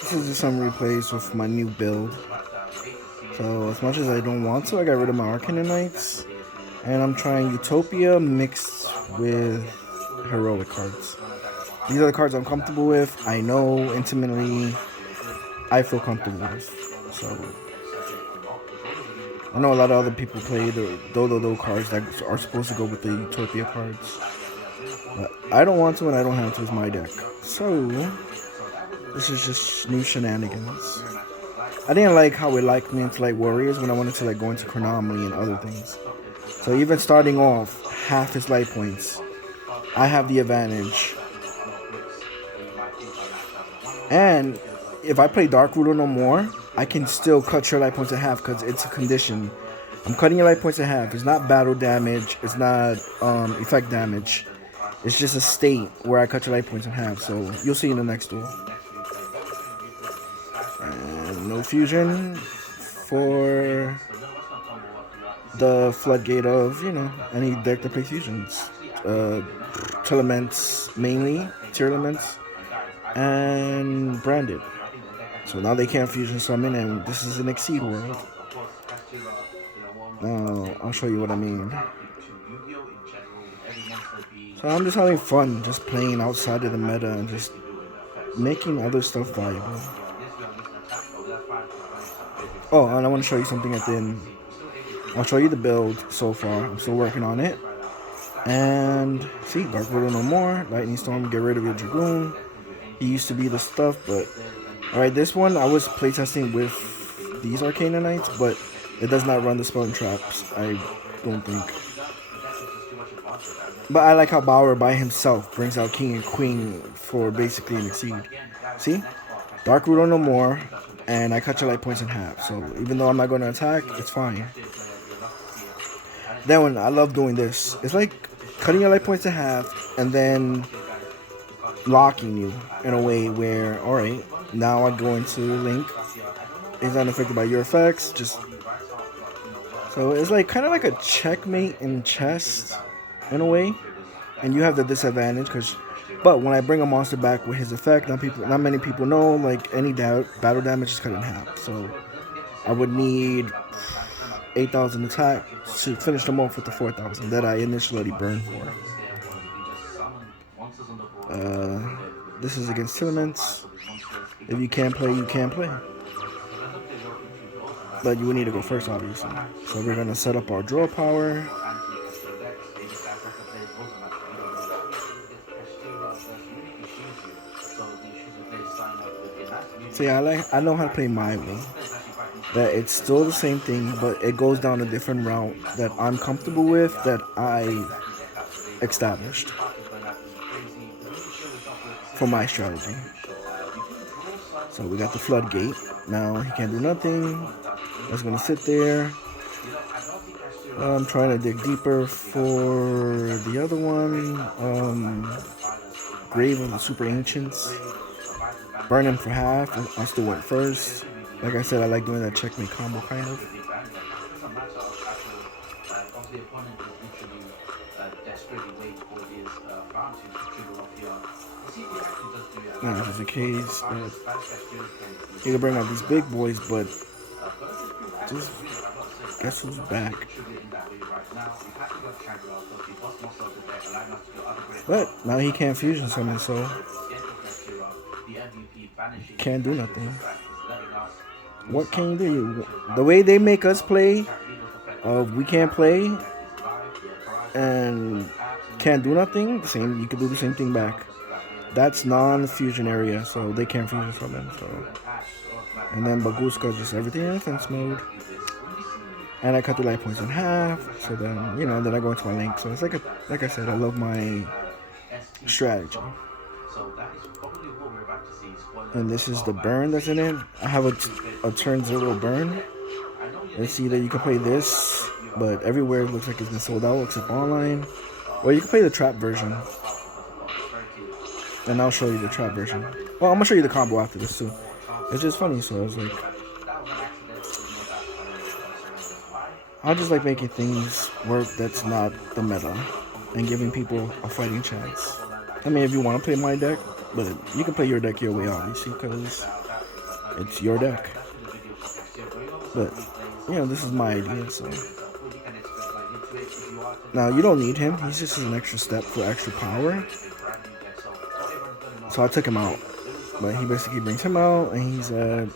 This is just some replays with my new build. So as much as I don't want to, I got rid of my Arcana Knights. And I'm trying Utopia mixed with heroic cards. These are the cards I'm comfortable with. I know intimately I feel comfortable with. So I know a lot of other people play the Do cards that are supposed to go with the Utopia cards. But I don't want to and I don't have to. It's my deck. So this is just new shenanigans. I didn't like how it liked me into like Warriors when I wanted to like go into Chronomaly and other things. So even starting off half his life points, I have the advantage. And if I play Dark Ruler no more, I can still cut your life points in half because it's a condition. I'm cutting your life points in half. It's not battle damage. It's not effect damage. It's just a state where I cut your life points in half. So you'll see in the next duel. And no fusion for the floodgate of, any deck that plays fusions. Telements mainly, Tearlaments, and Branded. So now they can't fusion summon, and this is an Exceed world. I'll show you what I mean. So I'm just having fun, just playing outside of the meta and just making other stuff valuable. Oh, and I want to show you something at the end. I'll show you the build so far. I'm still working on it. And see, Dark Ruler no more. Lightning Storm, get rid of your Dragoon. He used to be the stuff, but alright, this one I was playtesting with these Arcana Knights, but it does not run the spell and traps, I don't think. But I like how Bauer by himself brings out King and Queen for basically an Exceed. See? Dark Ruler no more, and I cut your life points in half. So even though I'm not going to attack, it's fine. Then when I love doing this, it's like cutting your life points in half and then locking you in a way where, alright, now I go into Link. He's unaffected by your effects. So it's like kind of like a checkmate in chess in a way. And you have the disadvantage but when I bring a monster back with his effect, not many people know, like any battle damage is cut in half. So I would need 8,000 attack to finish them off with the 4,000 that I initially burned for. This is against Telements. If you can play, you can play. But you would need to go first, obviously. So we're going to set up our draw power. So yeah, I know how to play my way. That it's still the same thing, but it goes down a different route that I'm comfortable with, that I established for my strategy. So we got the Floodgate. Now he can't do nothing. That's gonna sit there. I'm trying to dig deeper for the other one. Grave of the Super Ancients. Burn him for half. I still went first. Like I said, I like doing that checkmate combo kind of. Now, if it's the case, you can bring out these big boys, but just guess who's back? But now he can't fusion summon, so can't do nothing. What can you do? The way they make us play, we can't play and can't do nothing. You can do the same thing back. That's non-fusion area, so they can't fusion from him. So, and then Baguska just everything in defense mode. And I cut the life points in half. So then, then I go into my Link. So it's like I said, I love my strategy. And this is the burn that's in it. I have a turn 0 burn. Let's see that you can play this, but everywhere it looks like it's been sold out except online. Or you can play the trap version. And I'll show you the trap version. Well, I'm gonna show you the combo after this too. It's just funny, so I was like, I just like making things work that's not the meta and giving people a fighting chance. I mean, if you want to play my deck, but you can play your deck your way, obviously, because it's your deck. But, this is my idea, so. Now, you don't need him. He's just an extra step for extra power. So I took him out. But he basically brings him out, and he's at...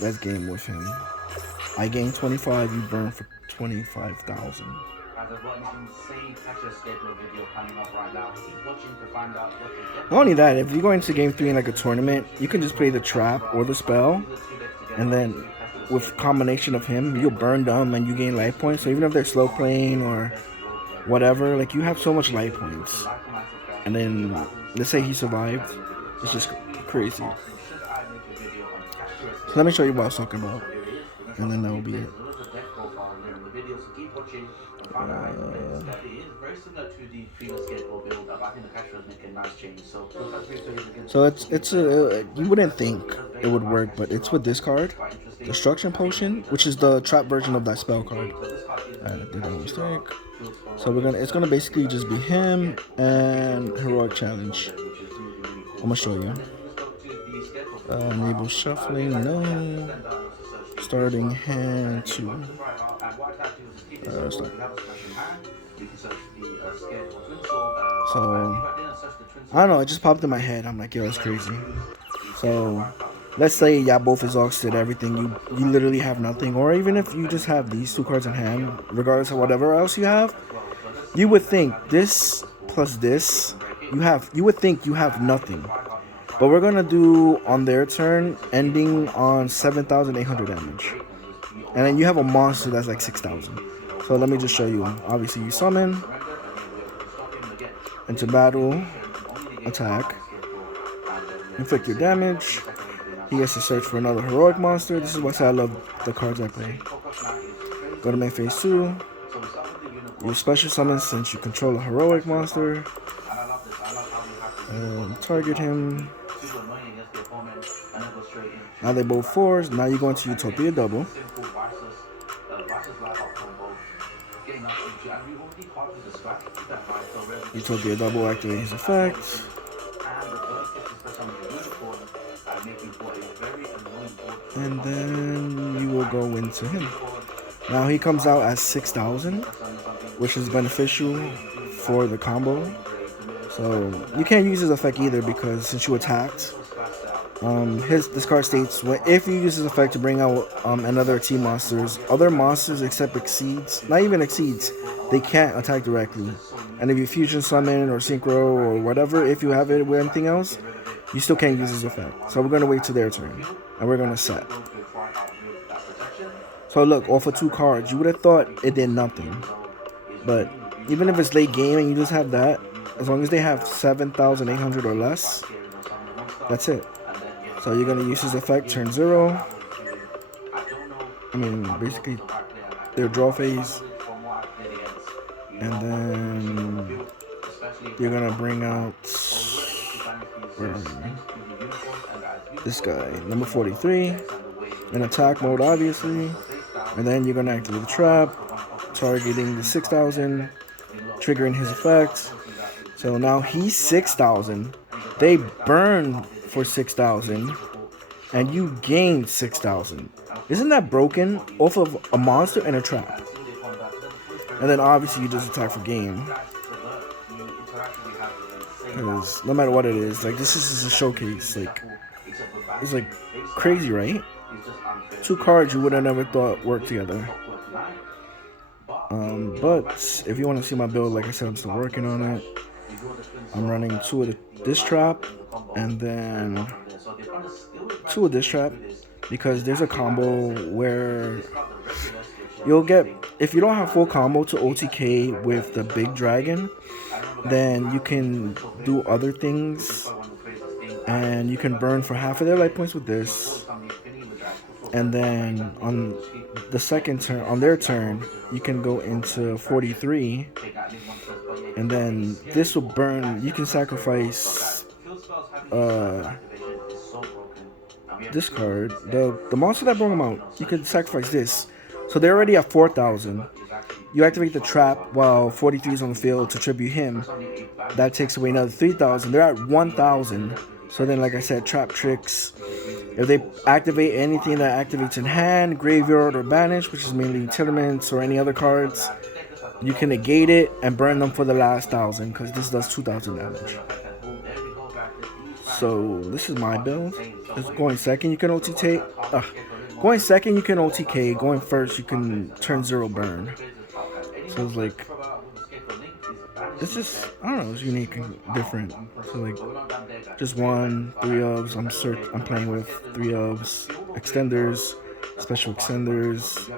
Let's game with him. I gain 25, you burn for 25,000. Not only that, if you go into game 3 in like a tournament, you can just play the trap or the spell, and then with combination of him, you'll burn them and you gain life points. So even if they're slow playing or whatever, like you have so much life points. And then let's say he survived, it's just crazy. So let me show you what I was talking about, and then that will be it. So it's you wouldn't think it would work, but it's with this card, Destruction Potion, which is the trap version of that spell card. I did that mistake. So it's gonna basically just be him and Heroic Challenge. I'm gonna show you. Enable shuffling, no. Starting hand 2. Start. So I don't know, it just popped in my head. I'm like, yo, that's crazy. So let's say y'all both exhausted everything, you literally have nothing, or even if you just have these 2 cards in hand, regardless of whatever else you have, you would think this plus this, you would think you have nothing. But we're gonna do on their turn, ending on 7,800 damage. And then you have a monster that's like 6,000. So let me just show you. Obviously you summon, into battle, attack, inflict your damage. He has to search for another heroic monster. This is why I love the cards I play. Go to main phase 2. You special summon since you control a heroic monster. Target him. Now they both 4s. Now you go into Utopia double. Utopia double, activate his effect. And then you will go into him. Now he comes out at 6,000, which is beneficial for the combo. So you can't use his effect either because since you attacked, this card states if you use his effect to bring out another team monsters, other monsters except Exceeds, not even Exceeds, they can't attack directly. And if you fusion summon or synchro or whatever, if you have it with anything else, you still can't use his effect. So we're gonna wait till their turn, and we're gonna set. So look, off of 2 cards, you would have thought it did nothing, but even if it's late game and you just have that, as long as they have 7,800 or less, that's it. So you're gonna use his effect, turn 0. I mean, basically, their draw phase, and then you're gonna bring out this guy, number 43, in attack mode, obviously, and then you're gonna activate the trap, targeting the 6,000, triggering his effect. So now he's 6,000. They burn for 6,000, and you gain 6,000. Isn't that broken off of a monster and a trap? And then obviously you just attack for game. Because no matter what it is, like this is just a showcase. Like it's like crazy, right? 2 cards you would have never thought worked together. But if you want to see my build, like I said, I'm still working on it. I'm running 2 of this trap and then 2 of this trap because there's a combo where you'll get, if you don't have full combo to OTK with the big dragon, then you can do other things and you can burn for half of their life points with this, and then on the second turn, on their turn, you can go into 43, and then this will burn. You can sacrifice this card, the monster that brought him out, you could sacrifice this. So they're already at 4,000. You activate the trap while 43 is on the field to tribute him. That takes away another 3,000. They're at 1,000. So then, like I said, trap tricks. If they activate anything that activates in hand, graveyard, or banish, which is mainly Telements or any other cards, you can negate it and burn them for the last 1,000 because this does 2,000 damage. So this is my build. Going second, you can OTK. Going second, you can OTK. Going first, you can turn 0 burn. So it's like, it's just, I don't know, it's unique and different. So like, just 1, 3 ofs. I'm playing with 3 ofs, extenders, special extenders.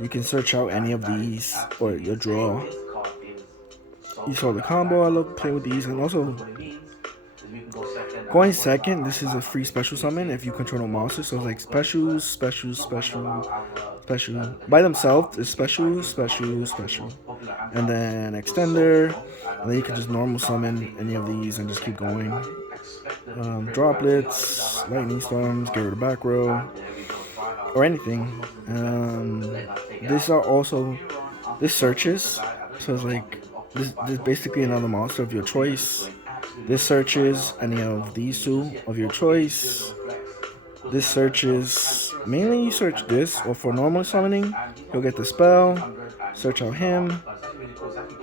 You can search out any of these or your draw. You saw the combo. I love playing with these, and also going second. This is a free special summon if you control no monsters. So it's like specials, special, special, special. By themselves, it's special, special, special, and then extender, and then you can just normal summon any of these and just keep going. Droplets, lightning storms, get rid of back row, or anything. These are also searches. So it's like this is basically another monster of your choice. This searches any of these 2 of your choice. This searches, mainly you search this, or for normal summoning, you'll get the spell, search out him,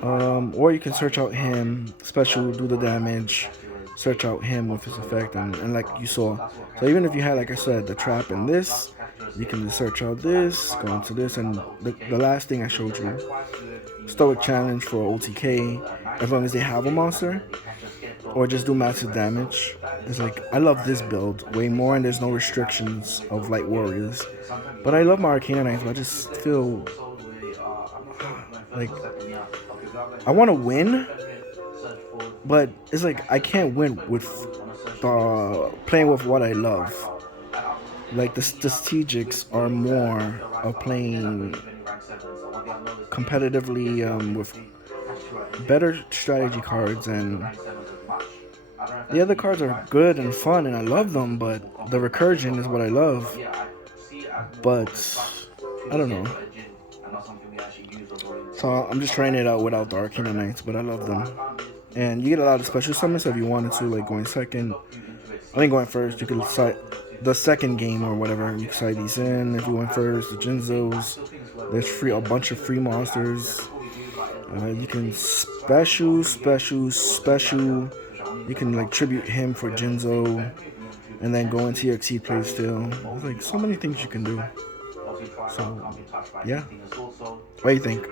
or you can search out him, special, do the damage, search out him with his effect, and like you saw. So even if you had, like I said, the trap in this, you can just search out this, go into this, and the last thing I showed you, Stoic Challenge for OTK, as long as they have a monster, or just do massive damage. It's like, I love this build way more, and there's no restrictions of Light Warriors. But I love my Arcana Knights, but I just feel like I want to win, but it's like I can't win with playing with what I love. Like the strategics are more of playing competitively with better strategy cards, and the other cards are good and fun and I love them, but the recursion is what I love. But I don't know. So I'm just trying it out without the Arcana Knights, but I love them. And you get a lot of special summons, so if you wanted to, like going second, going first, you could decide the second game or whatever, you can side these in. If you went first, the Jinzos, there's a bunch of free monsters. You can special. You can like tribute him for Jinzo, and then go into your Exceed play still. There's like so many things you can do. So yeah, what do you think?